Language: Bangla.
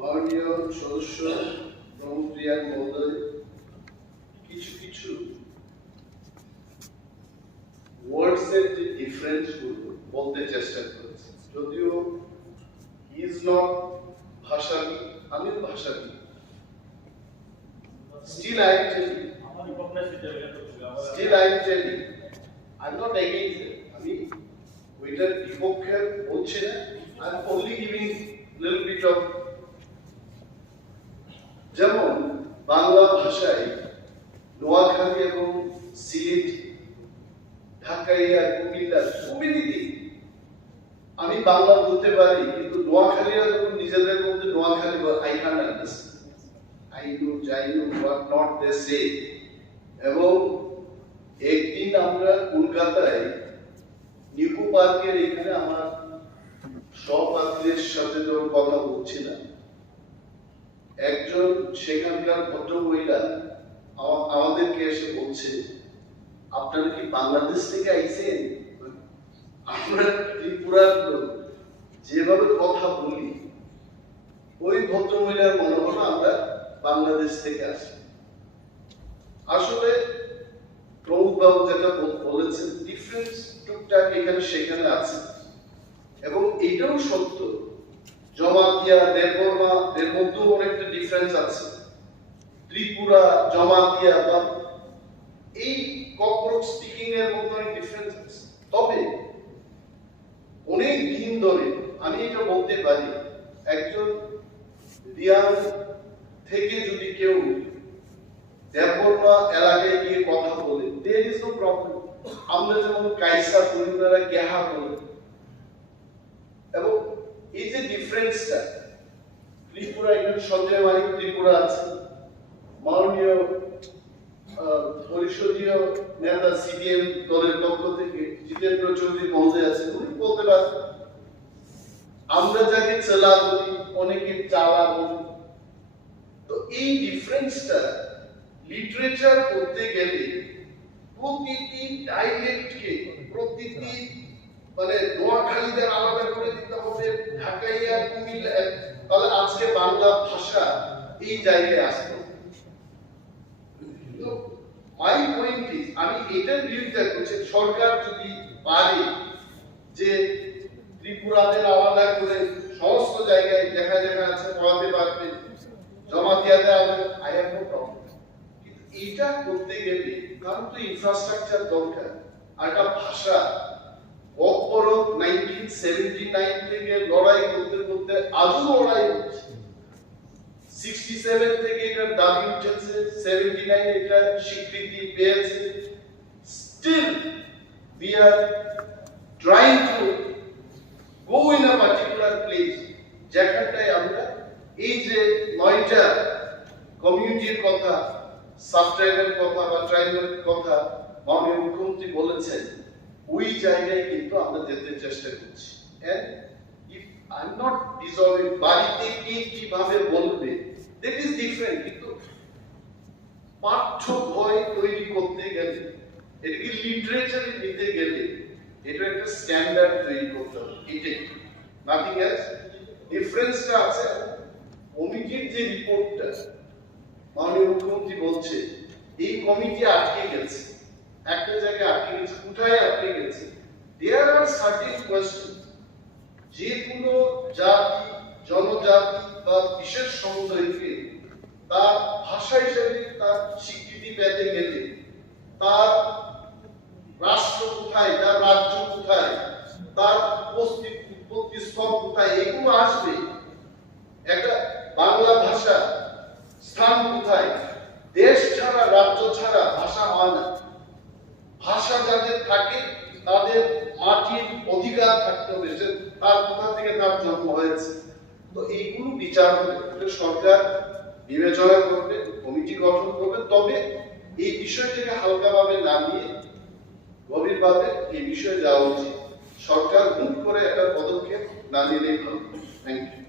মাননীয় সদস্য প্রমুক্রিয়ার মহোদয় কিছু কিছু ওয়ার্ডস এর যে ডিফারেন্স বলতে চেষ্টা করেছে, যদিও হি ইজ নট ভাষাবিদ, আমিও ভাষাবিদ, still I am telling, I'm not against it. আমি ওইটার বিপক্ষে বলছি না, I'm only giving little bit of, যেমন বাংলা ভাষায় নোয়াখালী এবং সিলেট, ঢাকাইয়া, কুমিল্লা কমিউনিটি, আমি বাংলা বলতে পারি, কিন্তু নোয়াখালীরা যখন নিজেদের মধ্যে Noakhali I can understand, I know what not they say. এবং একদিন আমরা কলকাতায় নিকো পার্কের এখানে আমার সহপাঠীদের সাথে যখন কথা বলছিলাম, একজন সেখানকার ভদ্রমহিলা আমাদেরকে এসে বলছে, আপনারা কি বাংলাদেশ থেকে আইছেন? আমরা ত্রিপুরার লোক, যেভাবে কথা বলি ওই ভদ্রমহিলার মনে হলো আমরা বাংলাদেশ থেকে আসি। আসলে প্রমুখ বাবু যেটা বলেছেন, ডিফারেন্স টুকটাক এখানে সেখানে আছে, এবং এটাও সত্য, জমাতিয়া, দেববর্মা এর মধ্যেও অনেকটা ডিফারেন্স আছে, ত্রিপুরা, জমাতিয়া বা এই ককবরক স্পিকিং এর মধ্যে অনেক ডিফারেন্স আছে। তবে অনেক দিন ধরে আমি এটা বলতে পারি, একজন রিয়াং থেকে যদি কেউ দেববর্মা এলাকায় গিয়ে কথা বলে, there is no problem. আমরা যেমন কাইসা বলি, ওনারা গেহা বলে, এবং এই যে ডিফারেন্সটা, ত্রিপুরা এখানে সঞ্জয় মালিক ত্রিপুরা আছে, মাননীয় পরিষদীয় নেতা সিপিএম দলের পক্ষ থেকে জিতেন্দ্র চৌধুরী মহোদয় আছে, উনি বলতে পারেন। আমরা যাকে চেলা বলি, অনেকে চালা বলি। তো এই ডিফারেন্সটা লিটারেচার করতে গেলে প্রতিটি ডাইলেক্টকে, প্রতিটি মানে নোয়াখালীদের আলাদা করে দিতে হবে, ঢাকাইয়া, কুমিল্লা, তাহলে আজকে বাংলা ভাষা এই জায়গায় আসতো। মাই পয়েন্ট ইজ, আমি এটার বিরোধিতা করছি, সরকার যদি পারে যে ত্রিপুরাদের আলাদা করে সমস্ত জায়গায় দেখা দেখা আছে পড়াতে পারবে, জমাতিয়াতে আই হ্যাভ নো প্রবলেম, কিন্তু এটা করতে গেলে কারণ তো ইনফ্রাস্ট্রাকচার দরকার। আর একটা ভাষা কোকবরক 1979 থেকে লড়াই করতে করতে আজও লড়াই হচ্ছে, 67 থেকে এটার দাবি উঠেছে, 79 এটা স্বীকৃতি পেয়েছে, still we are trying to go in a particular place, যেখানটায় আমরা এই যে 9টা কমিউনিটির কথা, সাবট্রাইবের কথা বা ট্রাইবের কথা মাননীয় মুখ্যমন্ত্রী বলেছেন, ওই জায়গায় কিন্তু আমরা যেতে চেষ্টা করছি। and if I'm not dissolving, বাড়িতে কে কিভাবে বলবে that is different, কিন্তু পাঠ্য বই তৈরি করতে গেলে, এটাকে লিটারেচারে নিতে গেলে এটা একটা স্ট্যান্ডার্ড তৈরি করতে হবে, এটাই, নাথিং এলস। ডিফারেন্সটা আছে কমিটির যে রিপোর্টটা মাননীয় মুখ্যমন্ত্রী বলছে, এই কমিটি আটকে গেছে, একটা জায়গায় আটকে গেছে, কোথায় আটকে গেছে? দেয়ার আর সার্টেন কোয়েশ্চেন, যে কোনো জাতি, জনজাতি বা বিশেষ সমুদায়কে তার ভাষা হিসেবে তার স্বীকৃতি পেতে গেলে তার রাষ্ট্র কোথায়, তার রাজ্য কোথায়, তার উৎপত্তি স্থল কোথায়, এগুলো আসবে। একটা বাংলা ভাষা স্থান কোথায়, দেশ ছাড়া, রাজ্য ছাড়া ভাষা হয় না। ভাষা যাদের থাকে তাদের মাটির অধিকার থাকতে হবে, যে তার কোথা থেকে তার জন্ম হয়েছে। তো এইগুলো বিচার করে সরকার বিবেচনা করবে, কমিটি গঠন করবে, তবে এই বিষয়টিকে হালকাভাবে না নিয়ে গভীরভাবে এই বিষয়ে যাওয়া উচিত। সরকার হুট করে একটা পদক্ষেপ না নিলেই ভালো। Thank you.